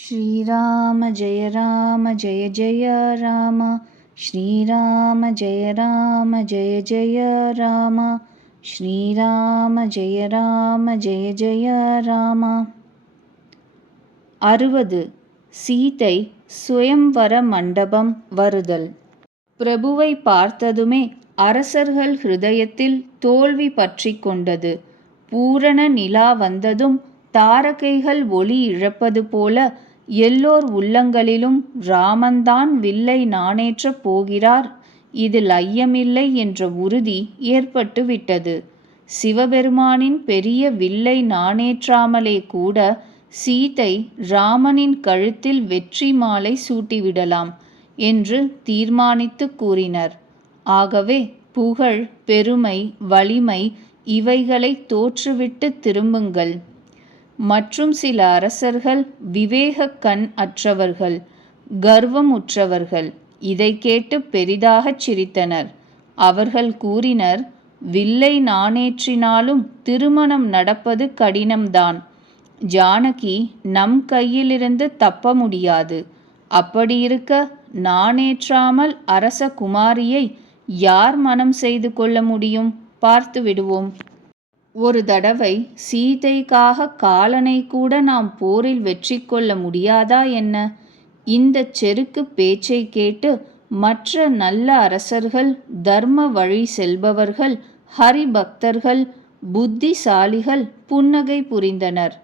श्रीराम जय राम जय जय राम श्रीराम जय राम जय जय राम श्रीराम जय राम जय जय ராம அறுபது சீதை சுயம்வர மண்டபம் வருதல் பிரபுவை பார்த்ததுமே அரசர்கள் ஹிருதயத்தில் தோல்வி பற்றி கொண்டது பூரண நிலா வந்ததும் தாரகைகள் ஒளி இழப்பது போல எல்லோர் உள்ளங்களிலும் ராமன்தான் வில்லை நாணேற்றப் போகிறார். இதில் ஐயமில்லை என்ற உறுதி ஏற்பட்டுவிட்டது சிவபெருமானின் பெரிய வில்லை நாணேற்றாமலே கூட சீதை ராமனின் கழுத்தில் வெற்றி மாலை சூட்டிவிடலாம் என்று தீர்மானித்து கூறினர். ஆகவே புகழ் பெருமை வலிமை இவைகளை தோற்றுவிட்டு திரும்புங்கள். மற்றும் சில அரசர்கள் விவேக கண் அற்றவர்கள் கர்வம் உற்றவர்கள் இதை கேட்டு பெரிதாகச் சிரித்தனர். அவர்கள் கூறினர் வில்லை நாணேற்றினாலும் திருமணம் நடப்பது கடினம்தான். ஜானகி நம் கையிலிருந்து தப்ப முடியாது. அப்படியிருக்க நாணேற்றாமல் அரச குமாரியை யார் மனம் செய்து கொள்ள முடியும்? பார்த்து விடுவோம் ஒரு தடவை சீதைக்காக காலனை கூட நாம் போரில் வெற்றி கொள்ள முடியாதா என்ன? இந்த செருக்கு பேச்சை கேட்டு மற்ற நல்ல அரசர்கள் தர்ம வழி செல்பவர்கள் ஹரிபக்தர்கள் புத்திசாலிகள் புன்னகை புரிந்தனர்.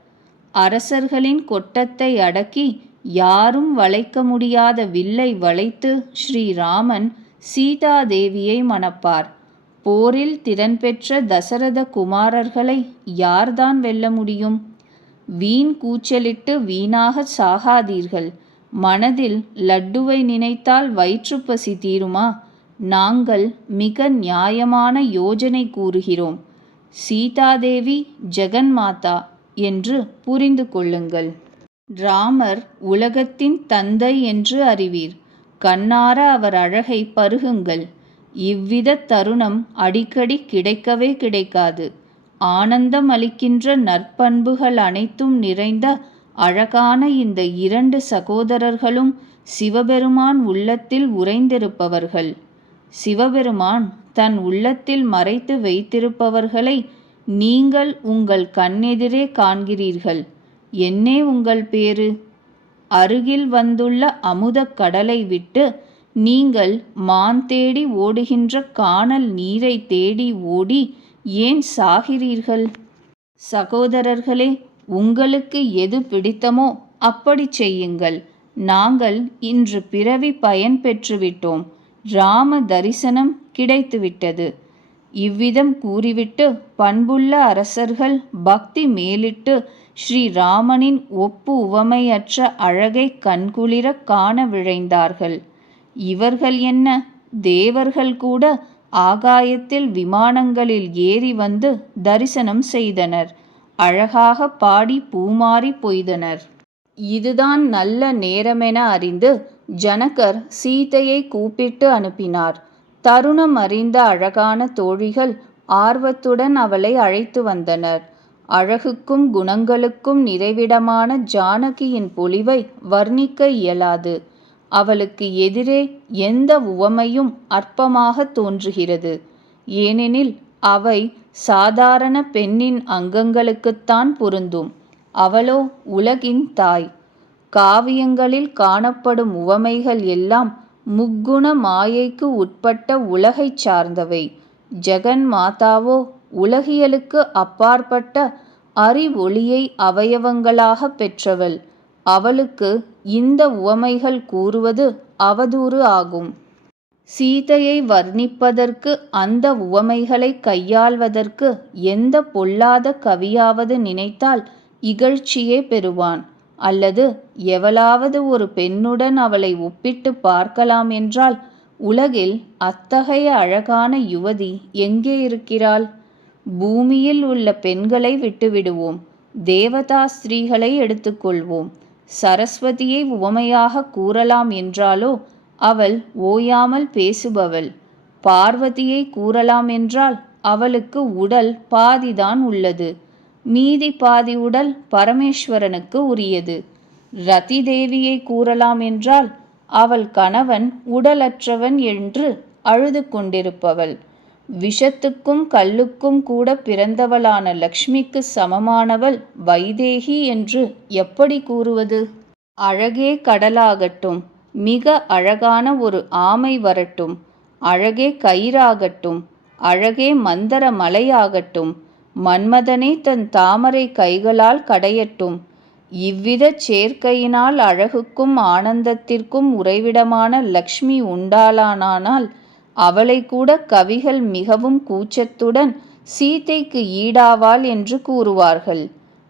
அரசர்களின் கொட்டத்தை அடக்கி யாரும் வளைக்க முடியாத வில்லை வளைத்து ஸ்ரீராமன் சீதாதேவியை மணப்பார். போரில் திறன் பெற்ற தசரத குமாரர்களை யார்தான் வெல்ல முடியும்? வீண் கூச்சலிட்டு வீணாக சாகாதீர்கள். மனதில் லட்டுவை நினைத்தால் வயிற்றுப்பசி தீருமா? நாங்கள் மிக நியாயமான யோஜனை கூறுகிறோம். சீதாதேவி ஜெகன்மாதா என்று புரிந்து கொள்ளுங்கள். ராமர் உலகத்தின் தந்தை என்று அறிவீர். கண்ணார அவர் அழகை பருகுங்கள். இவ்வித தருணம் அடிக்கடி கிடைக்கவே கிடைக்காது. ஆனந்தம் அளிக்கின்ற நற்பண்புகள் அனைத்தும் நிறைந்த அழகான இந்த இரண்டு சகோதரர்களும் சிவபெருமான் உள்ளத்தில் உறைந்திருப்பவர்கள். சிவபெருமான் தன் உள்ளத்தில் மறைத்து வைத்திருப்பவர்களை நீங்கள் உங்கள் கண்ணெதிரே காண்கிறீர்கள். என்னே உங்கள் பேரு அருகில் வந்துள்ள அமுதக் கடலை விட்டு நீங்கள் மான் தேடி ஓடுகின்ற காணல் நீரை தேடி ஓடி ஏன் சாகிறீர்கள்? சகோதரர்களே உங்களுக்கு எது பிடித்தமோ அப்படி செய்யுங்கள். நாங்கள் இன்று பிறவி பயன் பெற்றுவிட்டோம். ராம தரிசனம் கிடைத்துவிட்டது. இவ்விதம் கூறிவிட்டு பண்புள்ள அரசர்கள் பக்தி மேலிட்டு ஸ்ரீராமனின் ஒப்பு உவமையற்ற அழகை கண்குளிர காண விழைந்தார்கள். இவர்கள் என்ன? தேவர்கள் கூட ஆகாயத்தில் விமானங்களில் ஏறி வந்து தரிசனம் செய்தனர். அழகாக பாடி பூமாறி பொய்தனர். இதுதான் நல்ல நேரமென அறிந்து ஜனகர் சீதையை கூப்பிட்டு அனுப்பினார். தருணம் அறிந்த அழகான தோழிகள் ஆர்வத்துடன் அவளை அழைத்து வந்தனர். அழகுக்கும் குணங்களுக்கும் நிறைவிடமான ஜானகியின் பொலிவை வர்ணிக்க இயலாது. அவளுக்கு எதிரே எந்த உவமையும் அற்பமாக தோன்றுகிறது. ஏனெனில் அவை சாதாரண பெண்ணின் அங்கங்களுக்குத்தான் பொருந்தும். அவளோ உலகின் தாய். காவியங்களில் காணப்படும் உவமைகள் எல்லாம் முக்குண மாயைக்கு உட்பட்ட உலகைச் சார்ந்தவை. ஜெகன் மாதாவோ உலகியலுக்கு அப்பாற்பட்ட அறிவொளியை அவயவங்களாக பெற்றவள். அவளுக்கு இந்த உவமைகள் கூறுவது அவதூறு ஆகும். சீதையை வர்ணிப்பதற்கு அந்த உவமைகளை கையாள்வதற்கு எந்த பொல்லாத கவியாவது நினைத்தால் இகழ்ச்சியே பெறுவான். அல்லது எவளாவது ஒரு பெண்ணுடன் அவளை ஒப்பிட்டு பார்க்கலாம் என்றால் உலகில் அத்தகைய அழகான யுவதி எங்கே இருக்கிறாள்? பூமியில் உள்ள பெண்களை விட்டுவிடுவோம். தேவதா ஸ்திரீகளை எடுத்துக்கொள்வோம். சரஸ்வதியை உவமையாக கூறலாம் என்றாலோ அவள் ஓயாமல் பேசுபவள். பார்வதியை கூறலாம் என்றால் அவளுக்கு உடல் பாதிதான் உள்ளது. மீதி பாதி உடல் பரமேஸ்வரனுக்கு உரியது. ரதி தேவியை கூறலாம் என்றால் அவள் கணவன் உடலற்றவன் என்று அழுது கொண்டிருப்பவள். விஷத்துக்கும் கல்லுக்கும் கூட பிறந்தவளான லக்ஷ்மிக்கு சமமானவள் வைதேகி என்று எப்படி கூறுவது? அழகே கடலாகட்டும் மிக அழகான ஒரு ஆமை வரட்டும் அழகே கயிறாகட்டும் அழகே மந்தர மலையாகட்டும் மன்மதனே தன் தாமரை கைகளால் கடையட்டும் இவ்வித சேர்க்கையினால் அழகுக்கும் ஆனந்தத்திற்கும் உறைவிடமான லக்ஷ்மி உண்டாளானால் அவளை கூட கவிகள் மிகவும் கூச்சத்துடன் சீதைக்கு ஈடாவாள் என்று கூறுவார்கள்.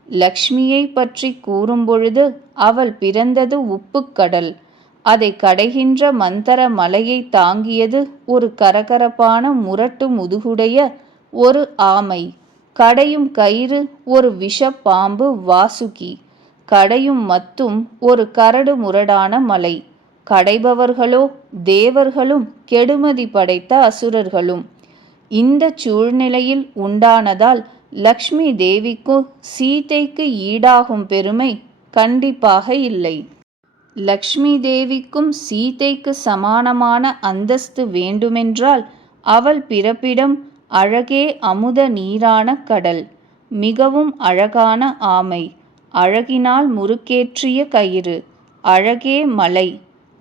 லக்ஷ்மியை பற்றி கூறும்பொழுது அவள் பிறந்தது உப்புக்கடல் அதை கடைகின்ற மந்தர மலையை தாங்கியது ஒரு கரகரப்பான முரட்டு முதுகுடைய ஒரு ஆமை. கடையும் கயிறு ஒரு விஷப்பாம்பு வாசுகி. கடையும் மத்தும் ஒரு கரடு முரடான மலை. கடைபவர்களோ தேவர்களும் கெடுமதி படைத்த அசுரர்களும். இந்த சூழ்நிலையில் உண்டானதால் லக்ஷ்மி தேவிக்கு சீதைக்கு ஈடாகும் பெருமை கண்டிப்பாக இல்லை. லக்ஷ்மி தேவிக்கும் சீதைக்கு சமானமான அந்தஸ்து வேண்டுமென்றால் அவள் பிறப்பிடம் அழகே அமுத நீரான கடல் மிகவும் அழகான ஆமை அழகினால் முறுக்கேற்றிய கயிறு அழகே மலை.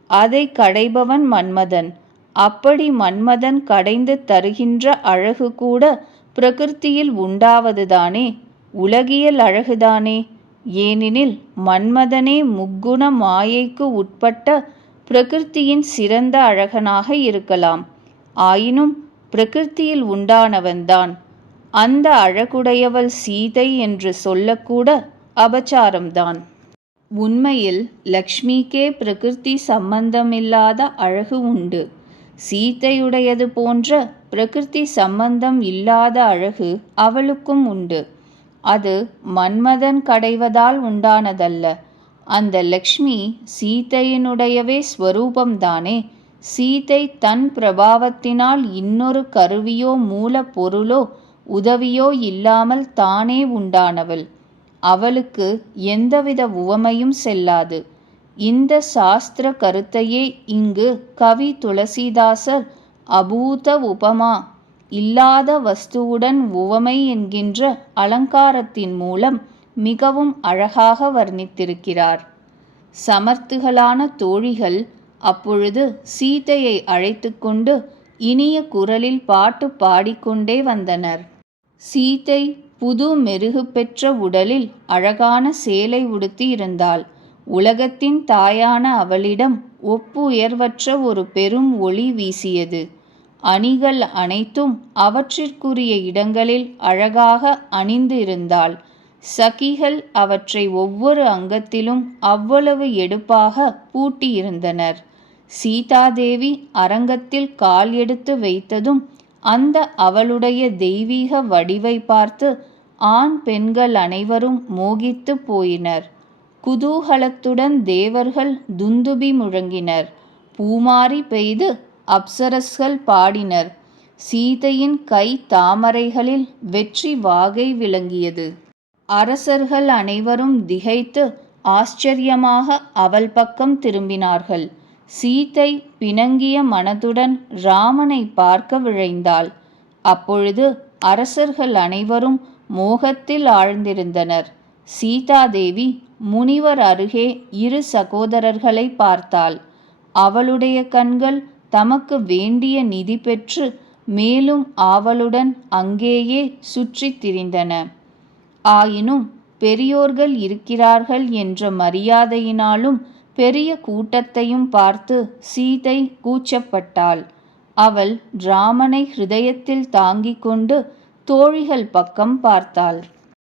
அதை கடைபவன் மன்மதன். அப்படி மன்மதன் கடைந்து தருகின்ற அழகு கூட பிரகிருத்தியில் உண்டாவதுதானே? உலகியல் அழகுதானே? ஏனெனில் மன்மதனே முக்குண மாயைக்கு உட்பட்ட பிரகிருத்தியின் சிறந்த அழகனாக இருக்கலாம். ஆயினும் பிரகிருத்தியில் உண்டானவன்தான். அந்த அழகுடையவள் சீதை என்று சொல்லக்கூட அபச்சாரம்தான். உண்மையில் லக்ஷ்மிக்கே பிரகிருதி சம்பந்தமில்லாத அழகு உண்டு. சீதையுடையது போன்ற பிரகிருதி சம்பந்தம் இல்லாத அழகு அவளுக்கும் உண்டு. அது மன்மதன் கடைவதால் உண்டானதல்ல. அந்த லக்ஷ்மி சீதையினுடையவே ஸ்வரூபம்தானே. சீதை தன் பிரபாவத்தினால் இன்னொரு கருவியோ மூலப்பொருளோ உதவியோ இல்லாமல் தானே உண்டானவள். அவளுக்கு எந்தவித உவமையும் செல்லாது. இந்த சாஸ்திர கருத்தையே இங்கு கவி துளசிதாசர் அபூத உபமா இல்லாத வஸ்துவுடன் உவமை என்கின்ற அலங்காரத்தின் மூலம் மிகவும் அழகாக வர்ணித்திருக்கிறார். சமர்த்துகளான தோழிகள் அப்பொழுது சீதையை அழைத்து கொண்டு இனிய குரலில் பாட்டு பாடிக்கொண்டே வந்தனர். சீதை புது மெருகு பெற்ற உடலில் அழகான சேலை உடுத்தி இருந்தாள் உலகத்தின் தாயான அவளிடம் ஒப்பு உயர்வற்ற ஒரு பெரும் ஒளி வீசியது. அணிகள் அனைத்தும் அவற்றிற்குரிய இடங்களில் அழகாக அணிந்து இருந்தாள் சகிகள் அவற்றை ஒவ்வொரு அங்கத்திலும் அவ்வளவு எடுப்பாக பூட்டியிருந்தனர். சீதாதேவி அரங்கத்தில் கால் எடுத்து வைத்ததும் அந்த அவளுடைய தெய்வீக வடிவை பார்த்து ஆண் பெண்கள் அனைவரும் மோகித்து போயினர். குதூகலத்துடன் தேவர்கள் துந்துபி முழங்கினர். பூமாரி பெய்து அப்சரஸ்கள் பாடினர். சீதையின் கை தாமரைகளில் வெற்றி வாகை விளங்கியது. அரசர்கள் அனைவரும் திகைத்து ஆச்சரியமாக அவள் பக்கம் திரும்பினார்கள். சீதை பிணங்கிய மனதுடன் ராமனை பார்க்க விழைந்தாள். அப்பொழுது அரசர்கள் அனைவரும் மோகத்தில் ஆழ்ந்திருந்தனர். சீதாதேவி முனிவர் அருகே இரு சகோதரர்களை பார்த்தாள். அவளுடைய கண்கள் தமக்கு வேண்டிய நிதி பெற்று மேலும் ஆவலுடன் அங்கேயே சுற்றித் திரிந்தன. ஆயினும் பெரியோர்கள் இருக்கிறார்கள் என்ற மரியாதையினாலும் பெரிய கூட்டத்தையும் பார்த்து சீதை கூச்சப்பட்டாள். அவள் ராமனை ஹிருதயத்தில் தாங்கிக் கொண்டு தோழிகள் பக்கம் பார்த்தாள்.